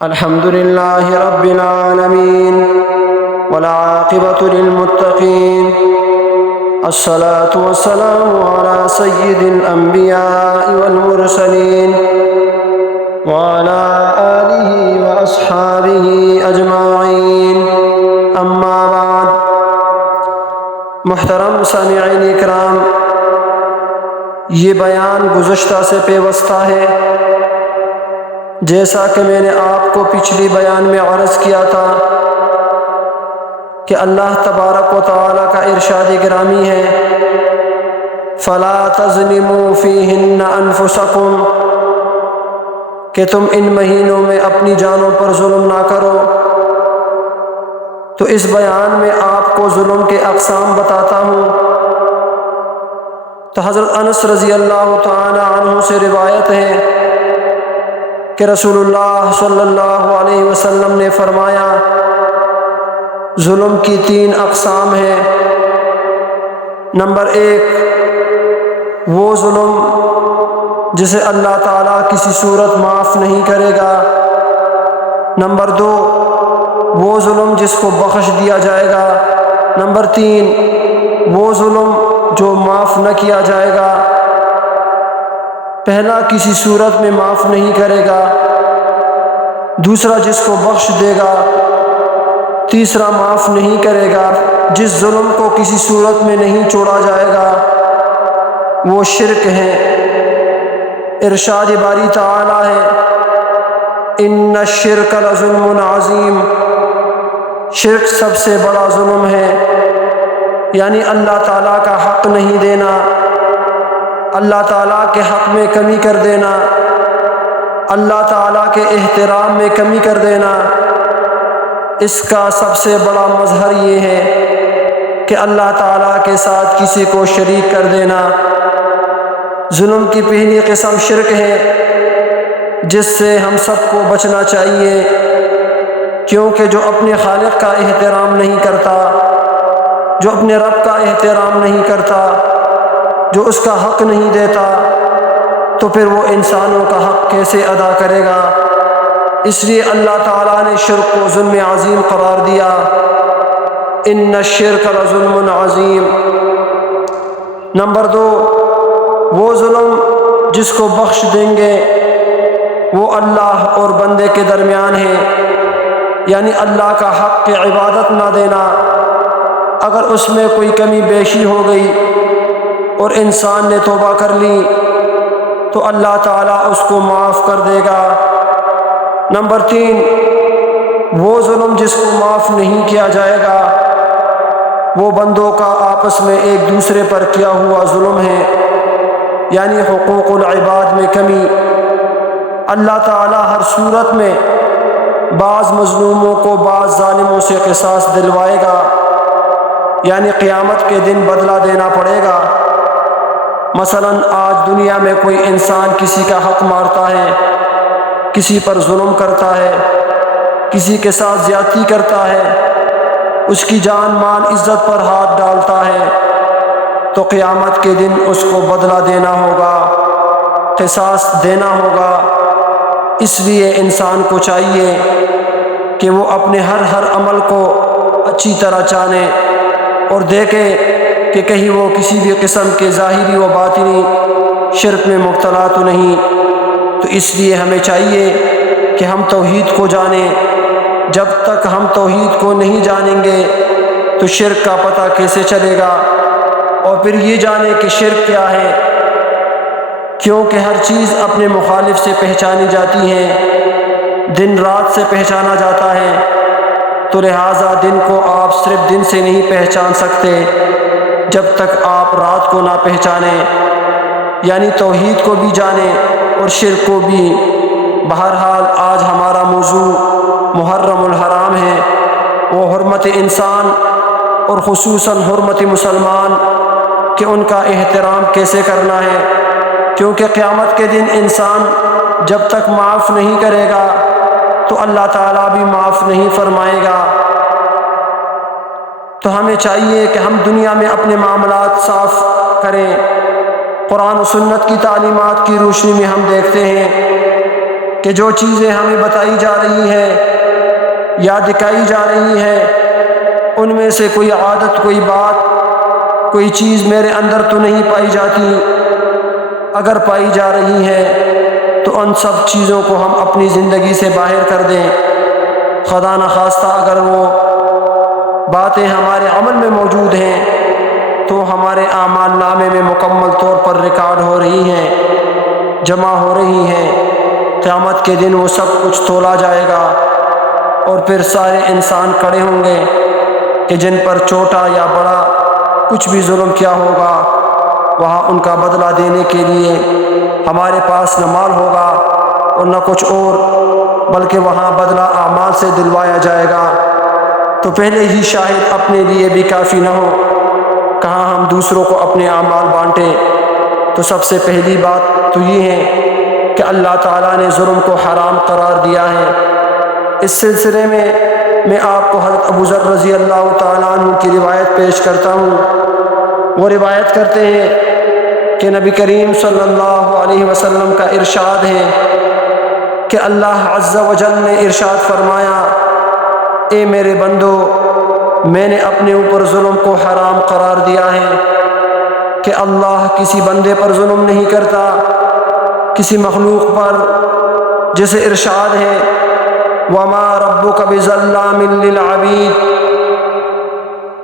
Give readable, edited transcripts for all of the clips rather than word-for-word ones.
الحمد لله رب العالمين والعاقبة للمتقين الصلاة والسلام على سيد الأنبياء والمرسلين وعلى آله وأصحابه أجمعين أما بعد۔ محترم سامعین اکرام، یہ بیان گزشتہ سے پیوستہ ہے۔ جیسا کہ میں نے آپ کو پچھلی بیان میں عرض کیا تھا کہ اللہ تبارک و تعالی کا ارشاد گرامی ہے فَلَا تَظْلِمُوا فِيهِنَّ أَنفُسَكُمْ، کہ تم ان مہینوں میں اپنی جانوں پر ظلم نہ کرو۔ تو اس بیان میں آپ کو ظلم کے اقسام بتاتا ہوں۔ تو حضرت انس رضی اللہ تعالی عنہ سے روایت ہے کہ رسول اللہ صلی اللہ علیہ وسلم نے فرمایا ظلم کی 3 اقسام ہیں۔ نمبر 1، وہ ظلم جسے اللہ تعالیٰ کسی صورت معاف نہیں کرے گا۔ نمبر 2، وہ ظلم جس کو بخش دیا جائے گا۔ نمبر 3، وہ ظلم جو معاف نہ کیا جائے گا۔ پہلا کسی صورت میں معاف نہیں کرے گا، دوسرا جس کو بخش دے گا، تیسرا معاف نہیں کرے گا۔ جس ظلم کو کسی صورت میں نہیں چھوڑا جائے گا وہ شرک ہے۔ ارشاد باری تعالی ہے ان الشرک لظلم عظیم، شرک سب سے بڑا ظلم ہے، یعنی اللہ تعالیٰ کا حق نہیں دینا، اللہ تعالیٰ کے حق میں کمی کر دینا، اللہ تعالیٰ کے احترام میں کمی کر دینا۔ اس کا سب سے بڑا مظہر یہ ہے کہ اللہ تعالیٰ کے ساتھ کسی کو شریک کر دینا۔ ظلم کی پہلی قسم شرک ہے، جس سے ہم سب کو بچنا چاہیے، کیونکہ جو اپنے خالق کا احترام نہیں کرتا، جو اپنے رب کا احترام نہیں کرتا، جو اس کا حق نہیں دیتا، تو پھر وہ انسانوں کا حق کیسے ادا کرے گا؟ اس لیے اللہ تعالیٰ نے شرک کو ظلم عظیم قرار دیا۔ ان الشرک لظلم عظیم۔ نمبر 2، وہ ظلم جس کو بخش دیں گے وہ اللہ اور بندے کے درمیان ہے، یعنی اللہ کا حق کی عبادت نہ دینا۔ اگر اس میں کوئی کمی بیشی ہو گئی اور انسان نے توبہ کر لی تو اللہ تعالیٰ اس کو معاف کر دے گا۔ نمبر 3، وہ ظلم جس کو معاف نہیں کیا جائے گا وہ بندوں کا آپس میں ایک دوسرے پر کیا ہوا ظلم ہے، یعنی حقوق العباد میں کمی۔ اللہ تعالیٰ ہر صورت میں بعض مظلوموں کو بعض ظالموں سے قصاص دلوائے گا، یعنی قیامت کے دن بدلہ دینا پڑے گا۔ مثلا آج دنیا میں کوئی انسان کسی کا حق مارتا ہے، کسی پر ظلم کرتا ہے، کسی کے ساتھ زیادتی کرتا ہے، اس کی جان مال عزت پر ہاتھ ڈالتا ہے، تو قیامت کے دن اس کو بدلہ دینا ہوگا، قصاص دینا ہوگا۔ اس لیے انسان کو چاہیے کہ وہ اپنے ہر عمل کو اچھی طرح جانے اور دیکھے کہ کہیں وہ کسی بھی قسم کے ظاہری و باطنی شرک میں مبتلا تو نہیں۔ تو اس لیے ہمیں چاہیے کہ ہم توحید کو جانیں۔ جب تک ہم توحید کو نہیں جانیں گے تو شرک کا پتہ کیسے چلے گا؟ اور پھر یہ جانیں کہ شرک کیا ہے، کیونکہ ہر چیز اپنے مخالف سے پہچانی جاتی ہے، دن رات سے پہچانا جاتا ہے، تو لہٰذا دن کو آپ صرف دن سے نہیں پہچان سکتے جب تک آپ رات کو نہ پہچانیں، یعنی توحید کو بھی جانیں اور شرک کو بھی۔ بہرحال آج ہمارا موضوع محرم الحرام ہے، وہ حرمت انسان اور خصوصاً حرمت مسلمان کہ ان کا احترام کیسے کرنا ہے، کیونکہ قیامت کے دن انسان جب تک معاف نہیں کرے گا تو اللہ تعالیٰ بھی معاف نہیں فرمائے گا۔ تو ہمیں چاہیے کہ ہم دنیا میں اپنے معاملات صاف کریں۔ قرآن و سنت کی تعلیمات کی روشنی میں ہم دیکھتے ہیں کہ جو چیزیں ہمیں بتائی جا رہی ہیں یا دکھائی جا رہی ہیں ان میں سے کوئی عادت، کوئی بات، کوئی چیز میرے اندر تو نہیں پائی جاتی، اگر پائی جا رہی ہے تو ان سب چیزوں کو ہم اپنی زندگی سے باہر کر دیں۔ خدا نخواستہ اگر وہ باتیں ہمارے عمل میں موجود ہیں تو ہمارے اعمال نامے میں مکمل طور پر ریکارڈ ہو رہی ہیں، جمع ہو رہی ہیں۔ قیامت کے دن وہ سب کچھ تولا جائے گا اور پھر سارے انسان کھڑے ہوں گے کہ جن پر چھوٹا یا بڑا کچھ بھی ظلم کیا ہوگا وہاں ان کا بدلہ دینے کے لیے ہمارے پاس نہ مال ہوگا اور نہ کچھ اور، بلکہ وہاں بدلہ اعمال سے دلوایا جائے گا۔ تو پہلے ہی شاہد اپنے لیے بھی کافی نہ ہو، کہاں ہم دوسروں کو اپنے اعمال بانٹیں۔ تو سب سے پہلی بات تو یہ ہے کہ اللہ تعالیٰ نے ظلم کو حرام قرار دیا ہے۔ اس سلسلے میں آپ کو حضرت ابو ذر رضی اللہ تعالیٰ عنہ کی روایت پیش کرتا ہوں۔ وہ روایت کرتے ہیں کہ نبی کریم صلی اللہ علیہ وسلم کا ارشاد ہے کہ اللہ عز و جل نے ارشاد فرمایا، اے میرے بندو، میں نے اپنے اوپر ظلم کو حرام قرار دیا ہے کہ اللہ کسی بندے پر ظلم نہیں کرتا، کسی مخلوق پر، جسے ارشاد ہے وَمَا رَبُّكَ بِظَلَّامٍ لِّلْعَبِيدِ،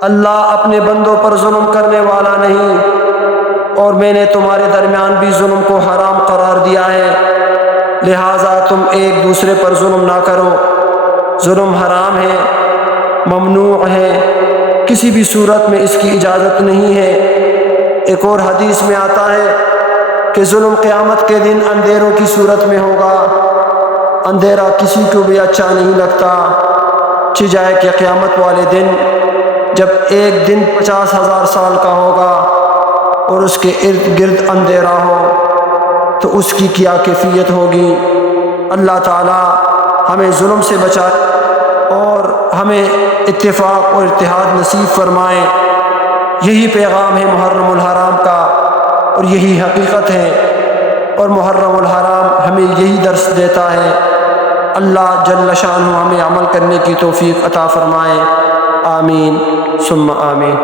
اللہ اپنے بندوں پر ظلم کرنے والا نہیں، اور میں نے تمہارے درمیان بھی ظلم کو حرام قرار دیا ہے، لہٰذا تم ایک دوسرے پر ظلم نہ کرو۔ ظلم حرام ہے، ممنوع ہے، کسی بھی صورت میں اس کی اجازت نہیں ہے۔ ایک اور حدیث میں آتا ہے کہ ظلم قیامت کے دن اندھیروں کی صورت میں ہوگا۔ اندھیرا کسی کو بھی اچھا نہیں لگتا، جائے کہ قیامت والے دن جب ایک دن 50,000 سال کا ہوگا اور اس کے ارد گرد اندھیرا ہو تو اس کی کیا کیفیت ہوگی۔ اللہ تعالی ہمیں ظلم سے بچائے اور ہمیں اتفاق اور اتحاد نصیب فرمائے۔ یہی پیغام ہے محرم الحرام کا اور یہی حقیقت ہے، اور محرم الحرام ہمیں یہی درس دیتا ہے۔ اللہ جل شانہ ہمیں عمل کرنے کی توفیق عطا فرمائے، آمین ثم آمین۔